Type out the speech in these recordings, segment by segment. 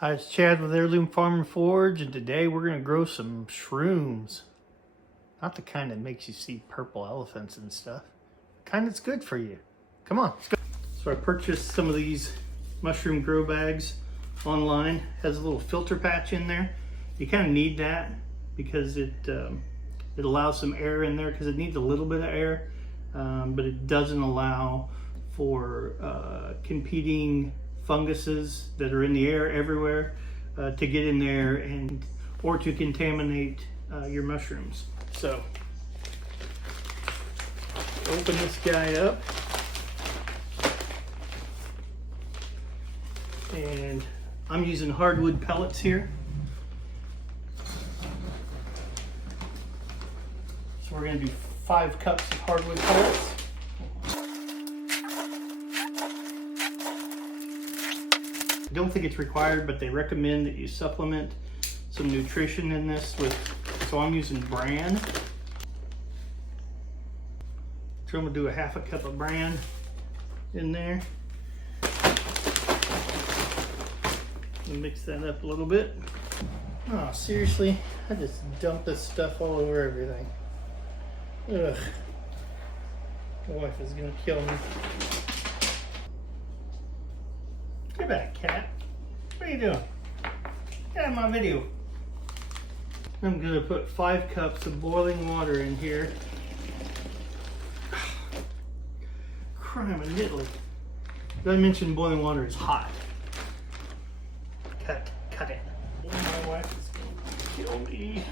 Hi, it's Chad with Heirloom Farm and Forge, and today we're going to grow some shrooms. Not the kind that makes you see purple elephants and stuff. The kind that's good for you. Come on, let's go. So I purchased some of these mushroom grow bags online. It has a little filter patch in there. You kind of need that because it allows some air in there because it needs a little bit of air, but it doesn't allow for competing funguses that are in the air everywhere to get in there and or to contaminate your mushrooms. So open this guy up, and I'm using hardwood pellets here. So we're going to do 5 cups of hardwood pellets. I don't think it's required, but they recommend that you supplement some nutrition in this with, so I'm using bran. So I'm gonna do a 1/2 cup of bran in there. And mix that up a little bit. Oh, seriously? I just dumped this stuff all over everything. Ugh. My wife is gonna kill me. Get back, cat. What are you doing? Get out of my video. I'm gonna put 5 cups of boiling water in here. Crime and Italy. Did I mention boiling water is hot? Cut it. My wife is gonna kill me.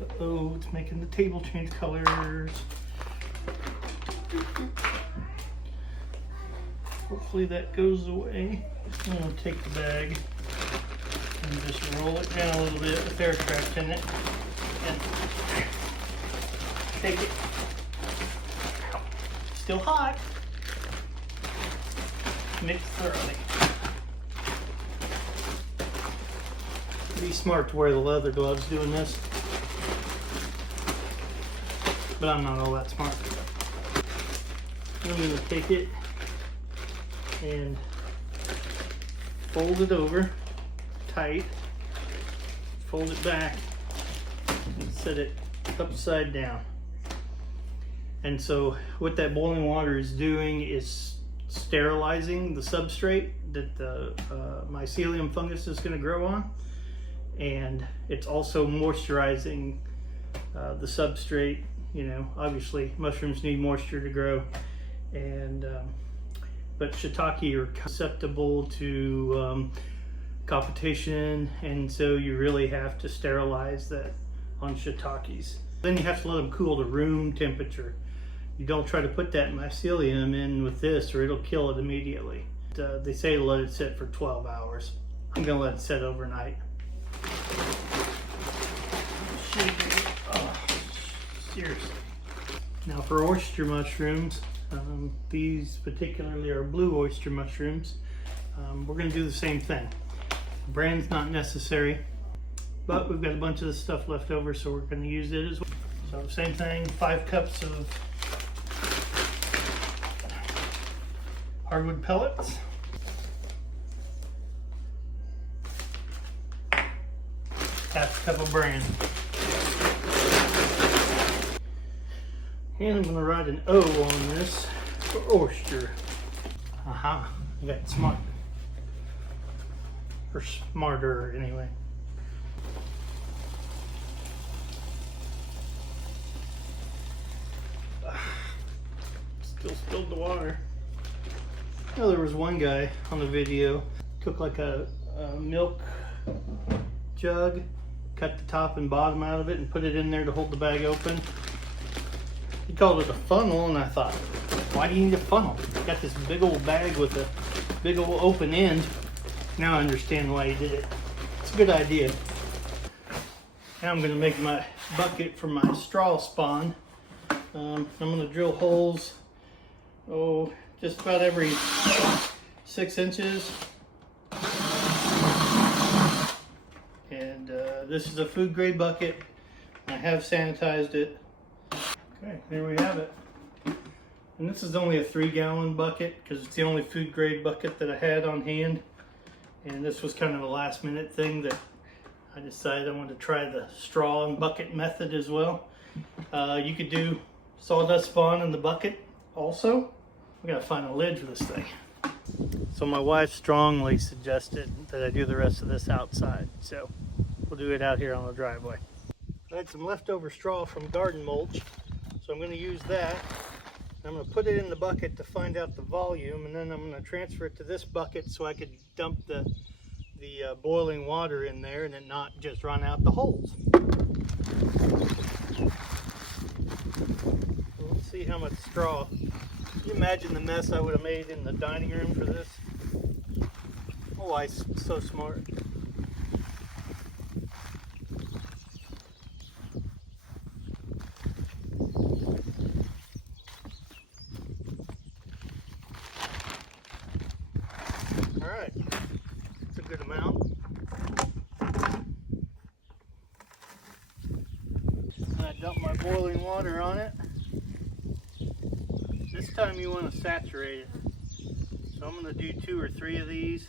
Uh-oh, it's making the table change colors. Hopefully that goes away. I'm going to take the bag and just roll it down a little bit with air trapped in it and take it. Still hot. Mix thoroughly. Be smart to wear the leather gloves doing this, but I'm not all that smart. I'm going to take it and fold it over tight, fold it back, and set it upside down. And so what that boiling water is doing is sterilizing the substrate that the mycelium fungus is going to grow on, and it's also moisturizing the substrate. You know, obviously mushrooms need moisture to grow, and but shiitake are susceptible to competition, and so you really have to sterilize that on shiitakes. Then you have to let them cool to room temperature. You don't try to put that mycelium in with this or it'll kill it immediately. They say to let it sit for 12 hours. I'm gonna let it sit overnight. Oh, seriously. Now for oyster mushrooms, these particularly are blue oyster mushrooms. We're going to do the same thing. Bran's not necessary, but we've got a bunch of this stuff left over, so we're going to use it as well. So same thing, 5 cups of hardwood pellets. Half a cup of bran. And I'm going to write an O on this for oyster. Aha, I got smart. Or smarter, anyway. Still spilled the water. You know, there was one guy on the video, took like a milk jug, cut the top and bottom out of it and put it in there to hold the bag open. He called it a funnel, and I thought, why do you need a funnel? You got this big old bag with a big old open end. Now I understand why he did it. It's a good idea. Now I'm going to make my bucket for my straw spawn. I'm going to drill holes, just about every 6 inches. And this is a food grade bucket. I have sanitized it. Okay, there we have it. And this is only a 3-gallon bucket because it's the only food grade bucket that I had on hand. And this was kind of a last minute thing that I decided I wanted to try the straw and bucket method as well. You could do sawdust spawn in the bucket also. We gotta find a lid for this thing. So my wife strongly suggested that I do the rest of this outside. So we'll do it out here on the driveway. I had some leftover straw from garden mulch, so I'm gonna use that. I'm gonna put it in the bucket to find out the volume, and then I'm gonna transfer it to this bucket so I could dump the boiling water in there and it not just run out the holes. Let's see how much straw. Can you imagine the mess I would have made in the dining room for this? Oh, I'm so smart. All right, that's a good amount. I dump my boiling water on it. This time you want to saturate it. So I'm going to do 2 or 3 of these,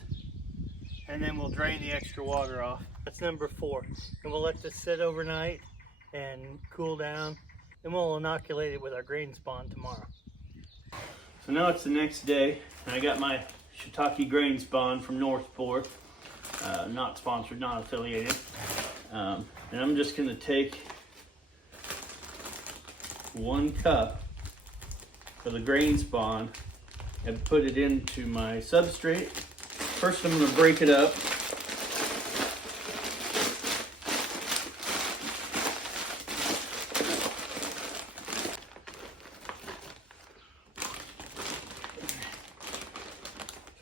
and then we'll drain the extra water off. That's number 4. And we'll let this sit overnight and cool down. Then we'll inoculate it with our grain spawn tomorrow. So now it's the next day, and I got my shiitake grain spawn from Northport. Not sponsored, not affiliated. And I'm just going to take 1 cup of the grain spawn and put it into my substrate. First I'm going to break it up.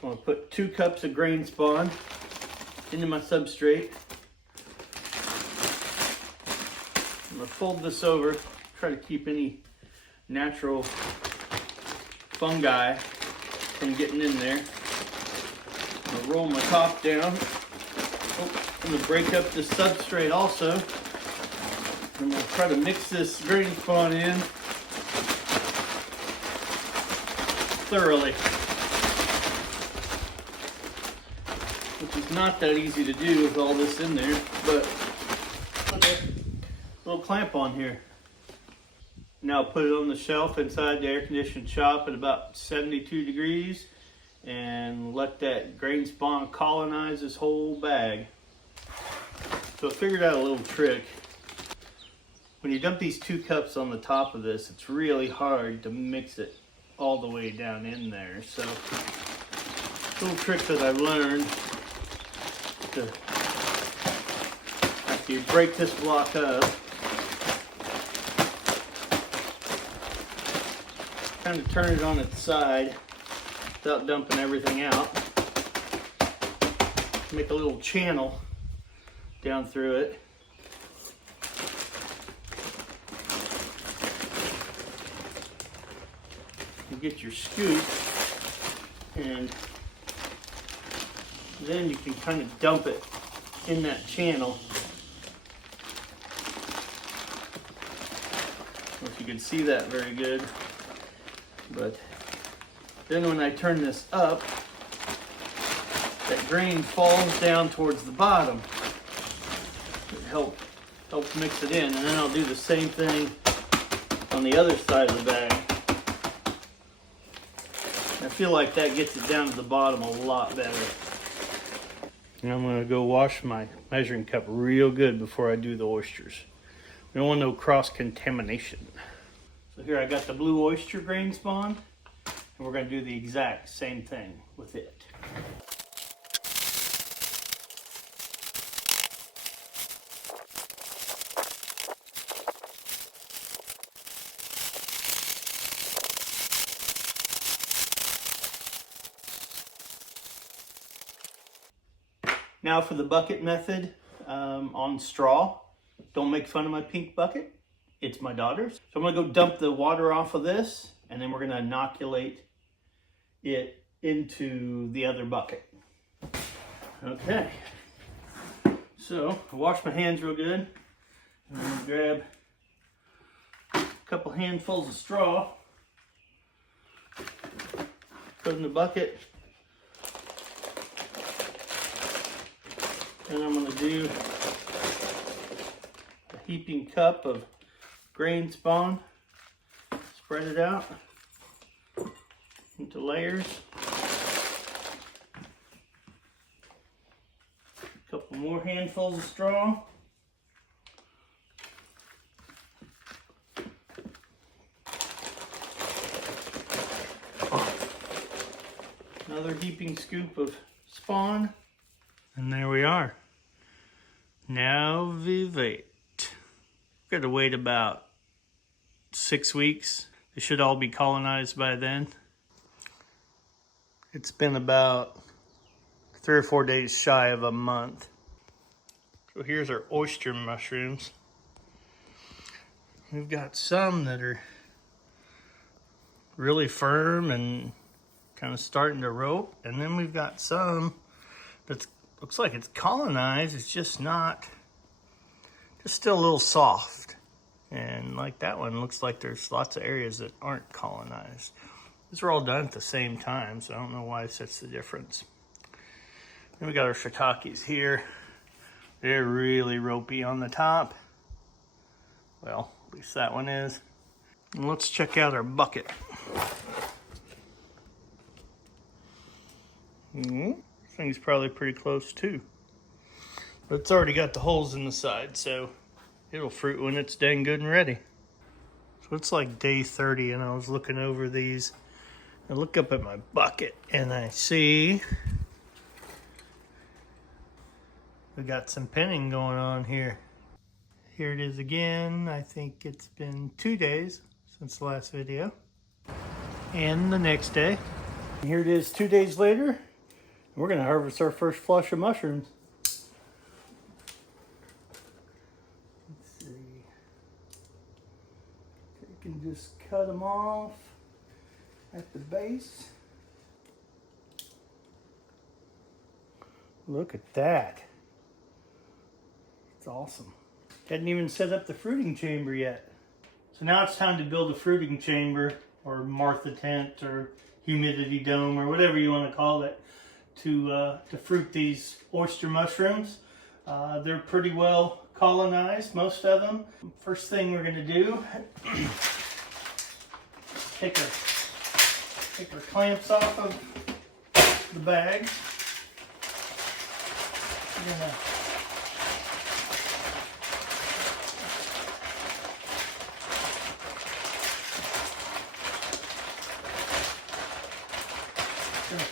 I'm going to put 2 cups of grain spawn into my substrate. I'm going to fold this over, try to keep any natural fungi from getting in there. I'm going to roll my top down. I'm going to break up this substrate also. I'm going to try to mix this grain spawn in thoroughly, which is not that easy to do with all this in there, but put a little clamp on here. Now put it on the shelf inside the air-conditioned shop at about 72 degrees and let that grain spawn colonize this whole bag. So I figured out a little trick. When you dump these 2 cups on the top of this, it's really hard to mix it all the way down in there. So a little trick that I've learned, after you break this block up, kind of turn it on its side without dumping everything out. Make a little channel down through it. You get your scoop, and then you can kind of dump it in that channel. I don't know if you can see that very good. But then when I turn this up, that grain falls down towards the bottom. It helps mix it in, and then I'll do the same thing on the other side of the bag. I feel like that gets it down to the bottom a lot better. And I'm going to go wash my measuring cup real good before I do the oysters. We don't want no cross-contamination. So here I got the blue oyster grain spawn, and we're going to do the exact same thing with it. Now for the bucket method on straw. Don't make fun of my pink bucket. It's my daughter's. So I'm going to go dump the water off of this, and then we're going to inoculate it into the other bucket. Okay. So I wash my hands real good. I'm going to grab a couple handfuls of straw, put in the bucket, And I'm going to do a heaping cup of grain spawn. Spread it out into layers. A couple more handfuls of straw. Another heaping scoop of spawn. And there we are. Now vivate. We've got to wait about 6 weeks. They should all be colonized by then. It's been about 3 or 4 days shy of a month. So here's our oyster mushrooms. We've got some that are really firm and kind of starting to rope, and then we've got some that looks like it's colonized. It's just not, just still a little soft. And like that one, looks like there's lots of areas that aren't colonized. These were all done at the same time, so I don't know why it's such the difference. Then we got our shiitakes here. They're really ropey on the top. Well, at least that one is. And let's check out our bucket. This thing's probably pretty close too. But it's already got the holes in the side, so it'll fruit when it's dang good and ready. So it's like day 30 and I was looking over these. I look up at my bucket and I see we got some pinning going on here. Here it is again. I think it's been 2 days since the last video. And the next day. And here it is 2 days later. We're gonna harvest our first flush of mushrooms. You can just cut them off at the base. Look at that. It's awesome. Hadn't even set up the fruiting chamber yet. So now it's time to build a fruiting chamber, or Martha tent, or humidity dome, or whatever you want to call it, to fruit these oyster mushrooms. They're pretty well colonized, most of them. First thing we're going to do, take our clamps off of the bags. We're gonna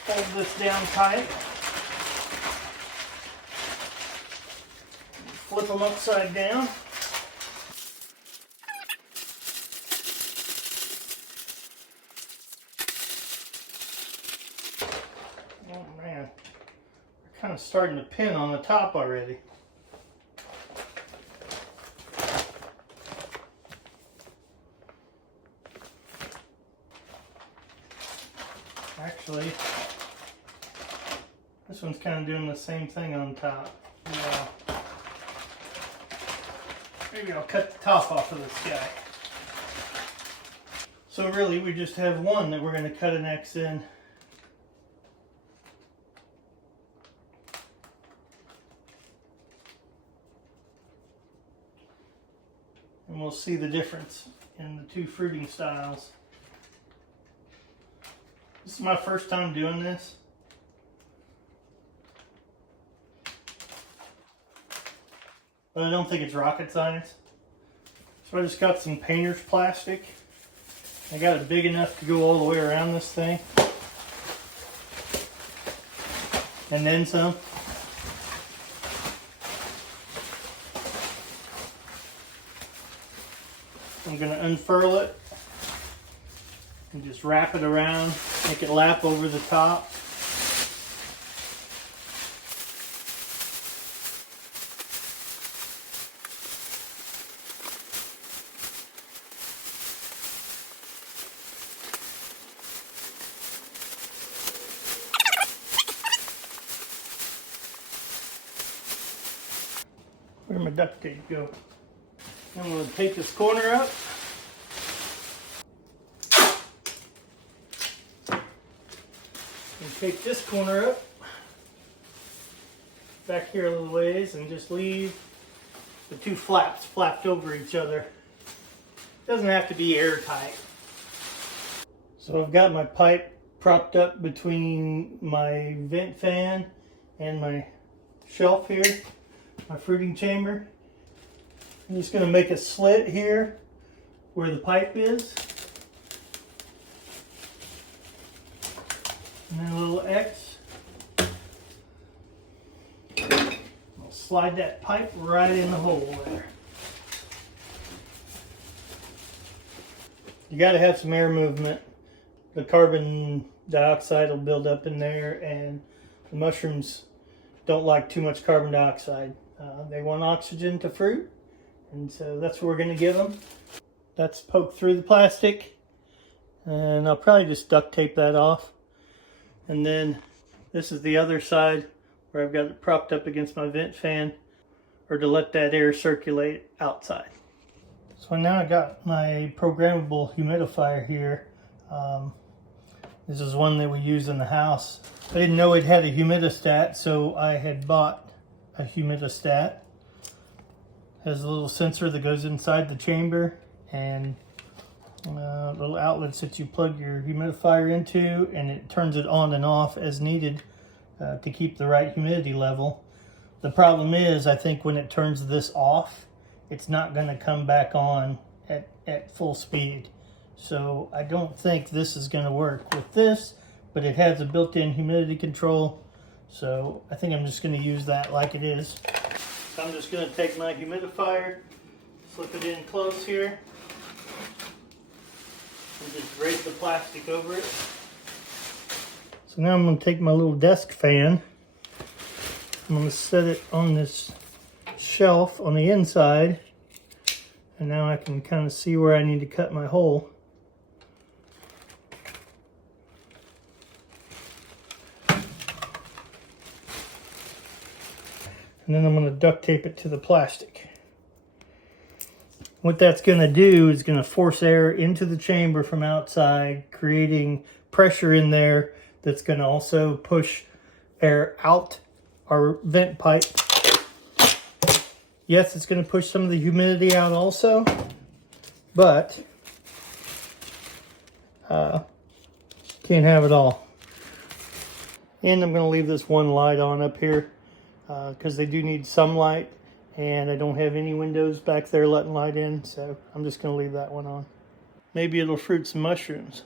fold this down tight. Flip them upside down. Oh man, they're kind of starting to pin on the top already. Actually, this one's kind of doing the same thing on top. Yeah. Maybe I'll cut the top off of this guy. So really, we just have one that we're going to cut an X in. And we'll see the difference in the two fruiting styles. This is my first time doing this. But I don't think it's rocket science. So I just got some painter's plastic. I got it big enough to go all the way around this thing. And then some. I'm going to unfurl it and just wrap it around, make it lap over the top. Where'd my duct tape go? I'm going to take this corner up. And take this corner up. back here a little ways and just leave the two flaps flapped over each other. Doesn't have to be airtight. So I've got my pipe propped up between my vent fan and my shelf here, my fruiting chamber. I'm just going to make a slit here where the pipe is. And then a little X. I'll slide that pipe right in the hole there. You got to have some air movement. The carbon dioxide will build up in there, and the mushrooms don't like too much carbon dioxide. They want oxygen to fruit, and so that's what we're going to give them. That's poked through the plastic, and I'll probably just duct tape that off. And then this is the other side where I've got it propped up against my vent fan, or to let that air circulate outside. So now I got my programmable humidifier here. This is one that we use in the house. I didn't know it had a humidistat, so I had bought a humidistat. It has a little sensor that goes inside the chamber, and little outlets that you plug your humidifier into, and it turns it on and off as needed to keep the right humidity level. The problem is, I think when it turns this off, it's not going to come back on at full speed. So I don't think this is going to work with this, but it has a built-in humidity control. So I think I'm just going to use that like it is. So I'm just going to take my humidifier, slip it in close here, and just drape the plastic over it. So now I'm going to take my little desk fan. I'm going to set it on this shelf on the inside, and now I can kind of see where I need to cut my hole. And then I'm going to duct tape it to the plastic. What that's going to do is going to force air into the chamber from outside, creating pressure in there that's going to also push air out our vent pipe. Yes, it's going to push some of the humidity out also, but can't have it all. And I'm going to leave this one light on up here because they do need some light, and I don't have any windows back there letting light in, so I'm just going to leave that one on. Maybe it'll fruit some mushrooms.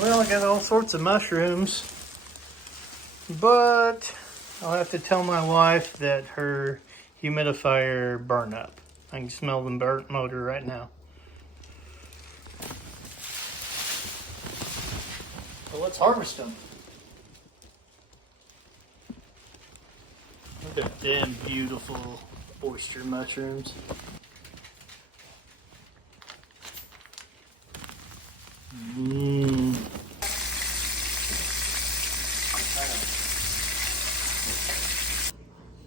Well, I got all sorts of mushrooms, but I'll have to tell my wife that her humidifier burned up. I can smell the burnt motor right now. So let's harvest them. Look at them beautiful oyster mushrooms. Mmm.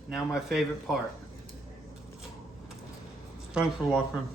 Now my favorite part. Thanks for watching.